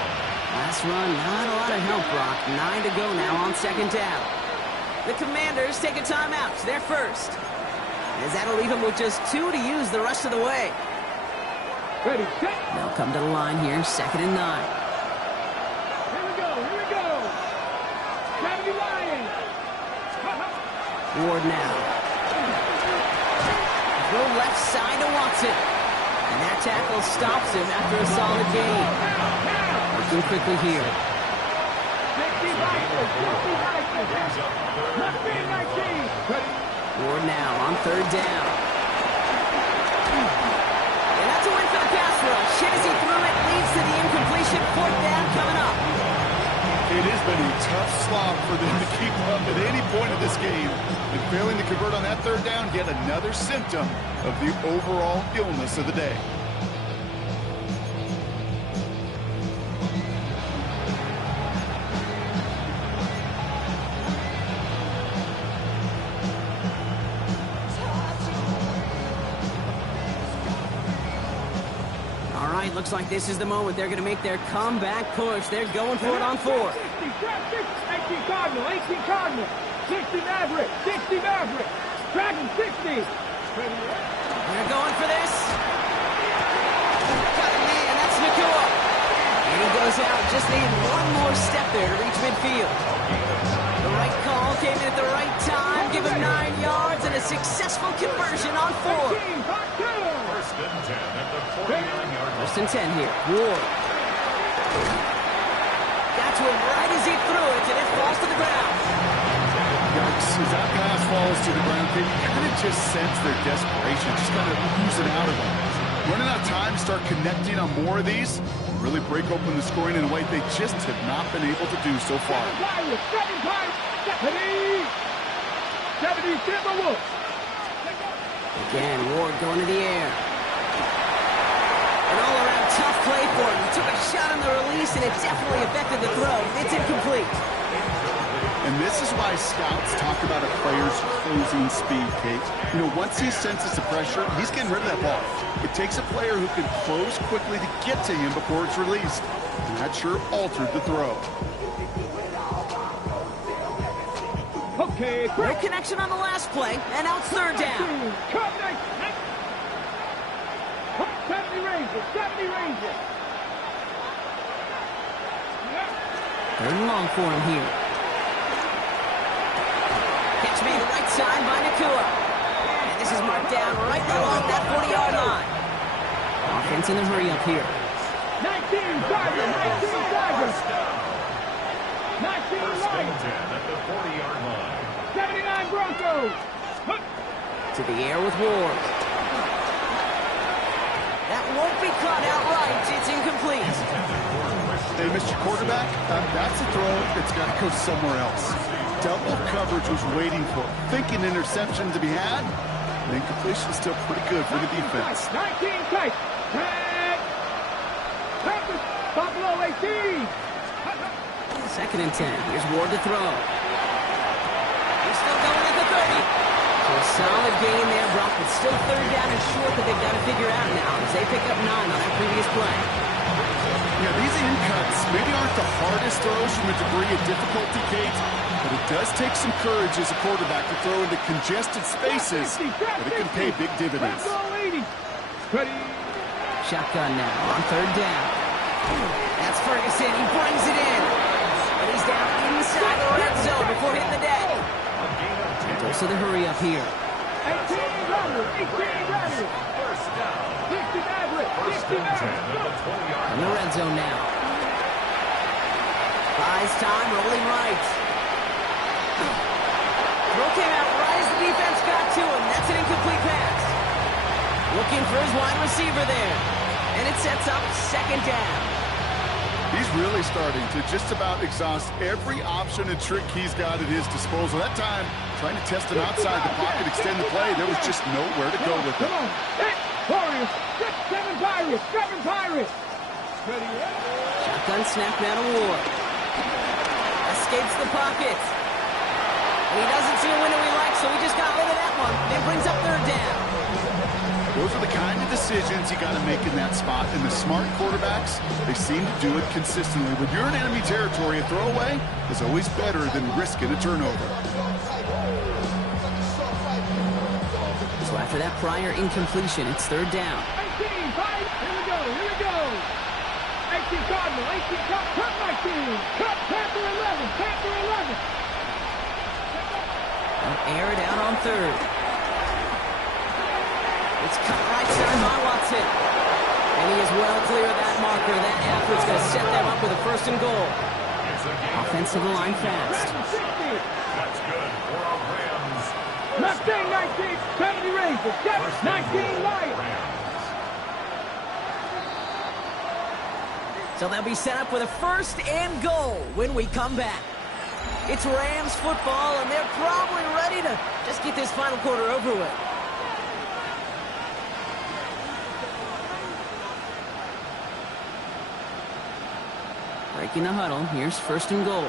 Last run, not a lot of help, Brock. 9 to go now on 2nd down. The Commanders take a timeout. They're first. As that'll leave them with just 2 to use the rest of the way. Ready, set. They'll come to the line here, 2nd and 9. Here we go, here we go. 70 Lions. Ward now. Throw left side to Watson. And that tackle stops him after a solid gain. Working quickly here. 60 Vikings, 60 Vikings. Left being 19. Ready. Ward now on 3rd down. And that's a win for the pass rush. Hit as he threw it, leads to the incompletion. 4th down coming up. It has been a tough slog for them to keep up at any point of this game. And failing to convert on that 3rd down, yet another symptom of the overall illness of the day. All right, looks like this is the moment they're going to make their comeback push. They're going for it on 4. 18 Cardinal, 18 Cardinal. 60 Maverick, 60 Maverick. Dragon 60. They're going for this. Got a man, that's Nakua. And he goes out, just needed one more step there to reach midfield. The right call came in at the right time, give him 9 yards and a successful conversion on 4. 1st and 10 at the 49-yard line. 1st and 10 here, Ward. Got to him right as he threw it, and it falls to the ground. As that pass falls to the ground, you kind of just sense their desperation, just kind of oozing out of them. Running out of time to start connecting on more of these, and really break open the scoring in a way they just have not been able to do so far. 70 Timberwolves. Again, Ward going to the air. An all-around tough play for him. He took a shot on the release, and it definitely affected the throw. It's incomplete. And this is why scouts talk about a player's closing speed, Kate. You know, once he senses the pressure, he's getting rid of that ball. It takes a player who can close quickly to get to him before it's released. And that sure altered the throw. Okay, No connection on the last play, and now it's 3rd down. 70 Rangers, 70 Rangers. 3rd and long for him here. Catch me the right side by Nakua. And this is marked down right along that 40-yard line. Offense in the hurry up here. 19 Tigers, 19 Tigers. 19 1st and Lions. 10 at the 40-yard line. 79 Broncos. To the air with Ward. That won't be caught outright. It's incomplete. Hey, Mr. Quarterback, that's a throw that's got to go somewhere else. Double coverage was waiting for it. Thinking interception to be had. The incompletion is still pretty good for the defense. 19 Kites. Red. Panthers. Buffalo 18. 2nd and 10. Here's Ward to throw. He's still going at the 30. So a solid gain there, Brock, but still 3rd down and short that they've got to figure out now as they pick up 9 on the previous play. Yeah, these in cuts maybe aren't the hardest throws from a degree of difficulty, Kate, but it does take some courage as a quarterback to throw into congested spaces, but it can pay big dividends. Ready. Shotgun now on 3rd down. That's Ferguson. He brings it in. And he's down inside the red zone before hitting the deck. So the hurry up here. 18 runners. 18 runners. First down. 60 average. 60 average. In the red zone now. Buys time, rolling right. Throw came out right as the defense got to him. That's an incomplete pass. Looking for his wide receiver there. And it sets up second down. He's really starting to just about exhaust every option and trick he's got at his disposal. That time, trying to test him outside the pocket, extend the play, there was just nowhere to go with it. Come on. Warriors. 7 Pirates. 7 Pirates. Shotgun snap now to Ward. Escapes the pocket. He doesn't see a window he likes, so he just got rid of that one. Then brings up third down. Those are the kind of decisions you got to make in that spot. And the smart quarterbacks, they seem to do it consistently. When you're in enemy territory, a throwaway is always better than risking a turnover. So after that prior incompletion, it's third down. 18, 5. Here we go. Here we go. 18 Cardinal. 18 Cut. Cut 19. Cut. Panther 11. Panther 11. Air it out on third. It's cut right center by Watson. And he is well clear of that marker. That effort's going to set them up with a first and goal. Offensive line fast. 60. That's good for our Rams. Mustang 19. 70 Rangers. 19 Lions. So they'll be set up with a first and goal when we come back. It's Rams football, and they're probably ready to just get this final quarter over with. Breaking the huddle. Here's first and goal.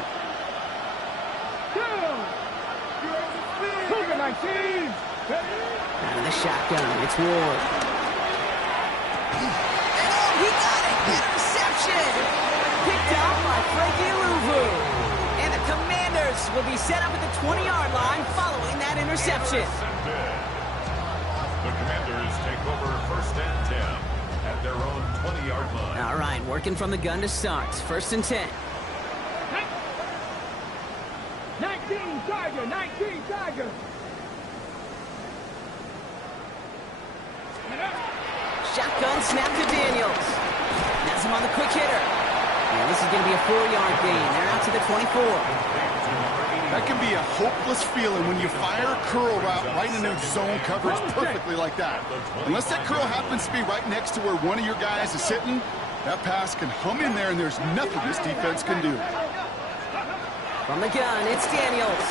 Cougar 19. Out of the shotgun. It's Ward. And he got it. Interception. Picked out by Frankie Louvu. And the Commanders will be set up at the 20-yard line following that interception. The Commanders take over first and 10 at their own 20-yard line. All right, working from the gun to start. First and 10. 19 Tiger. 19 Tiger. Shotgun snap to Daniels. Has him on the quick hitter. And this is going to be a 4-yard gain. They're out to the 24. That can be a hopeless feeling when you fire a curl route right into zone coverage perfectly like that. Unless that curl happens to be right next to where one of your guys is sitting, that pass can hum in there and there's nothing this defense can do. From the gun, it's Daniels.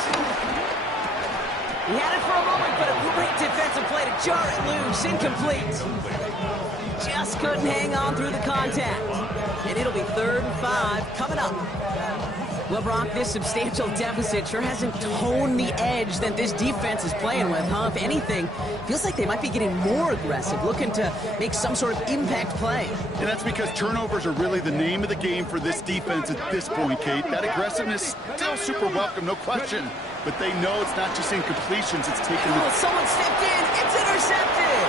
He had it for a moment, but a great defensive play to jar it loose. Incomplete. Just couldn't hang on through the contact. And it'll be 3rd and 5 coming up. Well, Brock, this substantial deficit sure hasn't toned the edge that this defense is playing with, huh? If anything, feels like they might be getting more aggressive, looking to make some sort of impact play. And that's because turnovers are really the name of the game for this defense at this point, Kate. That aggressiveness still super welcome, no question. But they know it's not just incompletions, it's taking the... Oh, someone stepped in. It's intercepted.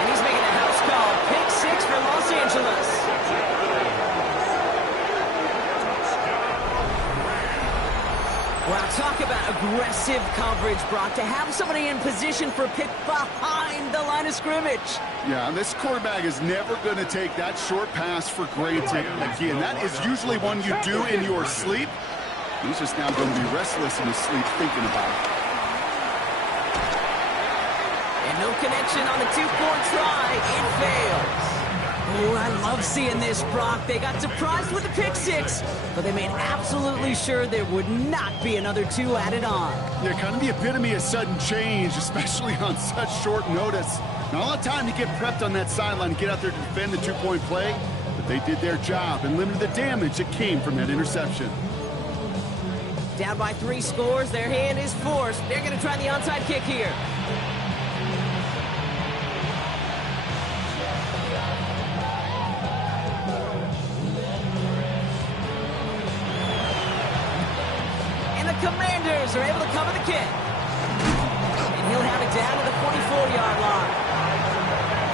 And he's making a house call. Pick 6 for Los Angeles. Well, talk about aggressive coverage, Brock. To have somebody in position for a pick behind the line of scrimmage. Yeah, and this quarterback is never going to take that short pass for granted. Again, that is usually one you do in your sleep. He's just now going to be restless in his sleep thinking about it. And no connection on the 2-point try. It fails. Oh, I love seeing this, Brock. They got surprised with the pick 6, but they made absolutely sure there would not be another 2 added on. Yeah, kind of the epitome of sudden change, especially on such short notice. Not a lot of time to get prepped on that sideline and get out there to defend the 2-point play, but they did their job and limited the damage that came from that interception. Down by 3 scores, their hand is forced. They're going to try the onside kick here. And the Commanders are able to cover the kick. And he'll have it down to the 44-yard line.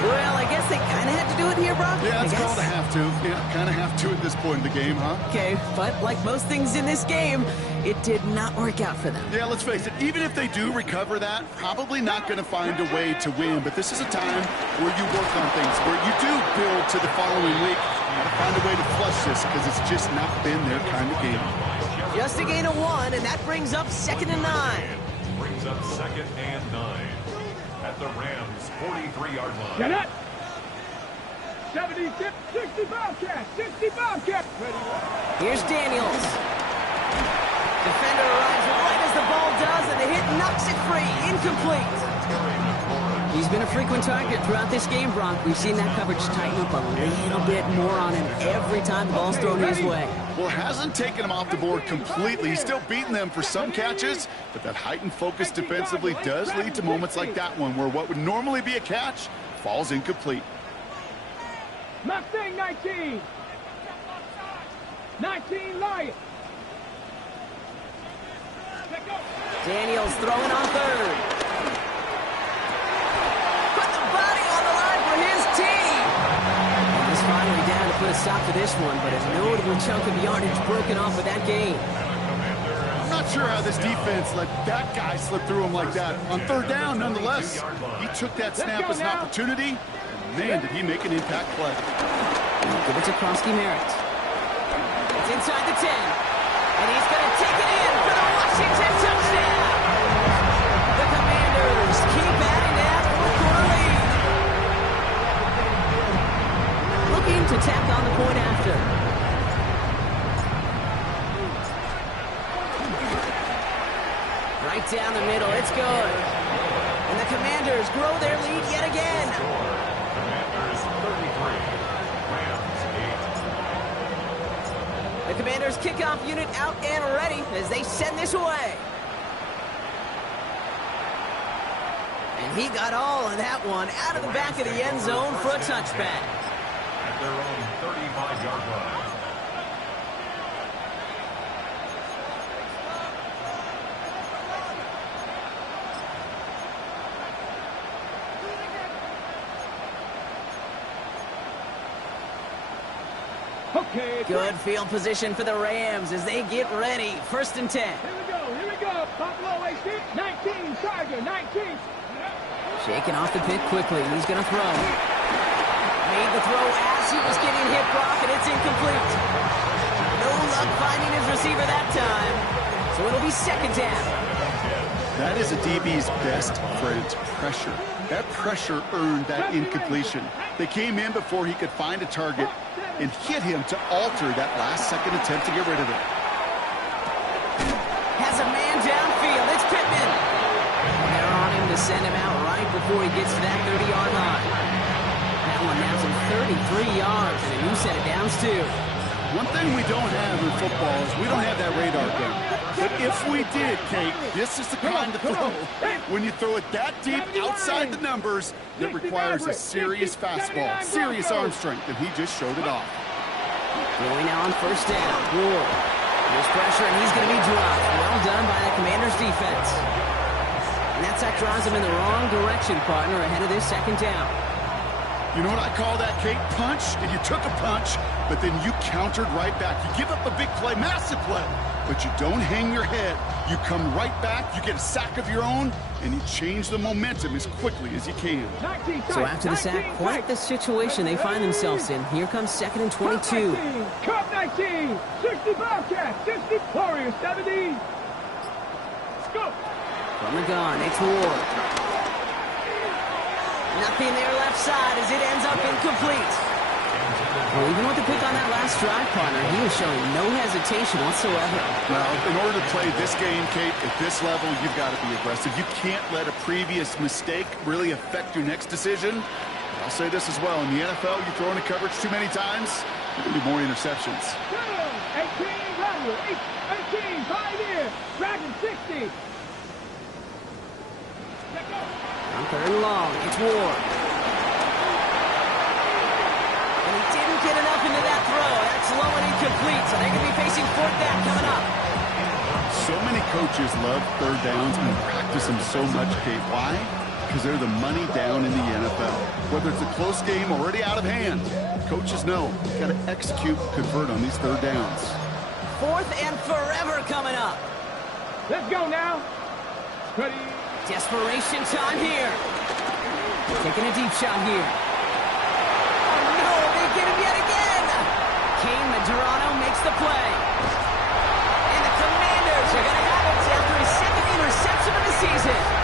Well, I guess they kind of had to do it here, Brock. Yeah, it's I guess. called a have to. Yeah, kind of have to at this point in the game, huh? Okay, but like most things in this game, it did not work out for them. Yeah, let's face it, even if they do recover that, probably not going to find a way to win. But this is a time where you work on things, where you do build to the following week. Got to find a way to flush this because it's just not been their kind of game. Just a gain of 1, and that brings up 2nd and 9. Brings up 2nd and 9 at the Rams' 43-yard line. Get it. 70, 60 Bobcat, 60 Bobcat. Ready. Here's Daniels. Defender arrives right as the ball does, and the hit knocks it free. Incomplete. He's been a frequent target throughout this game, Bronk. We've seen that coverage tighten up a little bit more on him every time the ball's thrown his way. Well, it hasn't taken him off the board completely. He's still beating them for some catches, but that heightened focus defensively does lead to moments like that one where what would normally be a catch falls incomplete. Mustang 19. 19 Lion. Daniels throwing on 3rd. Put the body on the line for his team. He's finally down to put a stop to this one, but a notable chunk of yardage broken off with that gain. I'm not sure how this defense let that guy slip through him like that. On 3rd down, nonetheless, he took that snap as an opportunity. Man, did he make an impact play. Give it to Krosky Merritt. It's inside the 10. And he's going to take it in for the Washington touchdown. The Commanders keep adding that 4-quarter lead. Looking to tack on the point after. Right down the middle. It's good. And the Commanders grow their lead yet again. Commanders 33, Rams 8. The Commanders' kickoff unit out and ready as they send this away. And he got all of that one out of the back of the end zone for a touchback. At their own 35-yard line. Okay. Good field position for the Rams as they get ready. 1st and 10. Here we go. Here we go. Buffalo 18, 19 Tiger, 19. Shaking off the pick quickly. He's going to throw. Made the throw as he was getting hit, Brock, and it's incomplete. No luck finding his receiver that time. So it'll be 2nd down. That is a DB's best friend, pressure. That pressure earned that incompletion. They came in before he could find a target and hit him to alter that last-second attempt to get rid of it. Has a man downfield. It's Pittman. And they're on him to send him out right before he gets to that 30-yard line. That one now some 33 yards and a new set of downs, too. One thing we don't have in football is we don't have that radar gun. But if we did, Kate, this is the kind of throw. When you throw it that deep outside the numbers, it requires a serious fastball, serious arm strength, and he just showed it off. Going now on 1st down. Ward. There's pressure, and he's going to be dropped. Well done by the Commanders' defense. And that sack drives him in the wrong direction, partner, ahead of this 2nd down. You know what I call that, Kate? Punch, and you took a punch, but then you countered right back. You give up a big play, massive play, but you don't hang your head. You come right back, you get a sack of your own, and you change the momentum as quickly as you can. So after the sack, quite the situation they find themselves in. Here comes 2nd and 22. Cup 19, 60 Bobcat, 60 Warriors, 70. Go. From the gun, it's Ward. Nothing there left side as it ends up incomplete. Well, even with the pick on that last drive, partner, he was showing no hesitation whatsoever. Well, in order to play this game, Kate, at this level, you've got to be aggressive. You can't let a previous mistake really affect your next decision. I'll say this as well. In the NFL, you throw into coverage too many times, there can be more interceptions. 18, Rebel, 18, 5 years, Dragon 60. On 3rd and long, it's Ward. And he didn't get enough into that throw. That's low and incomplete, so they're going to be facing 4th down coming up. So many coaches love 3rd downs and practice them so much, Kate. Why? Because they're the money down in the NFL. Whether it's a close game already out of hand, coaches know you got to execute, convert on these third downs. 4th and forever coming up. Let's go now. Ready. Desperation time here. Taking a deep shot here. Oh no, they get him yet again. Kane Medrano makes the play. And the Commanders are going to have it after his 2nd interception of the season.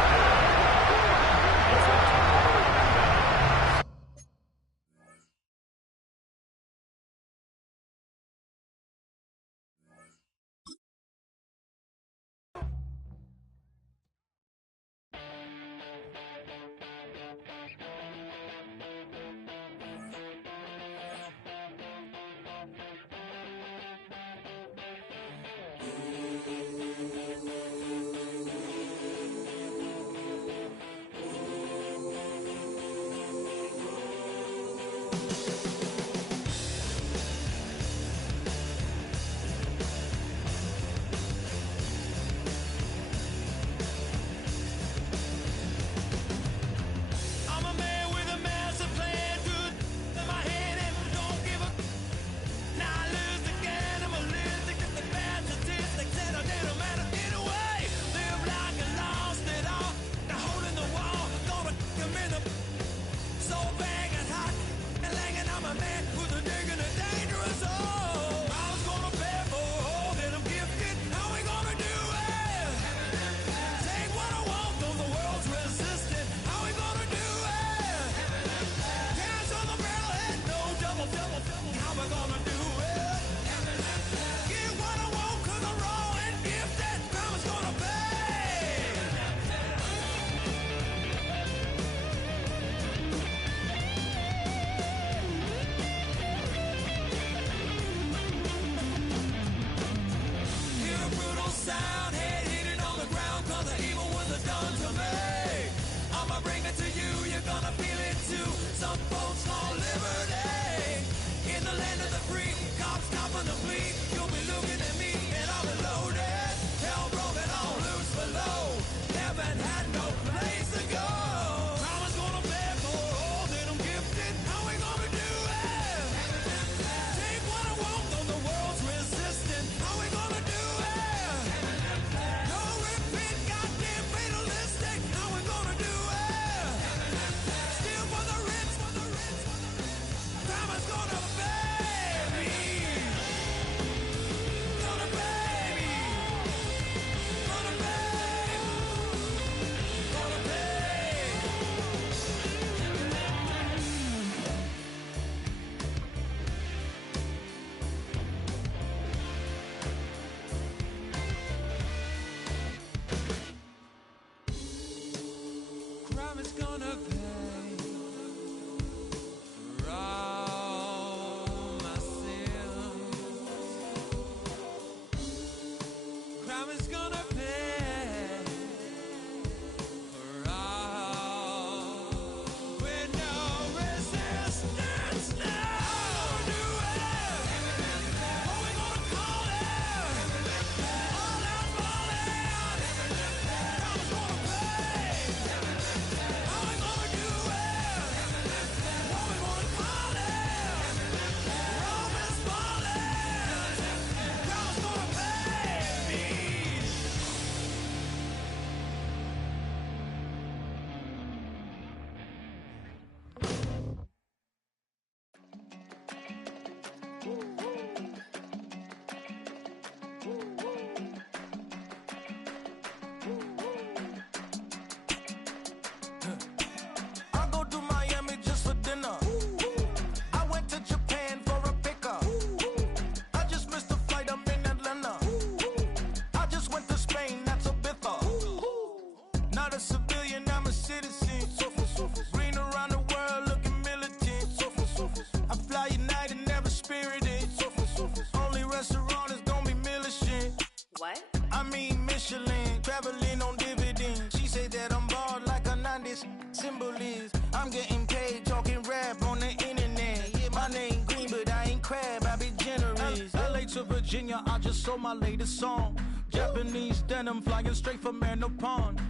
symbol is I'm getting paid, talking rap on the internet. Yeah, my name Green, but I ain't crab, I be generous. LA to Virginia, I just sold my latest song. Japanese denim flying straight from Manor Pond.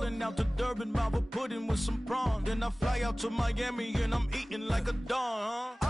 Rolling out to Durban, Bible pudding with some prawns. Then I fly out to Miami and I'm eating like a don, huh?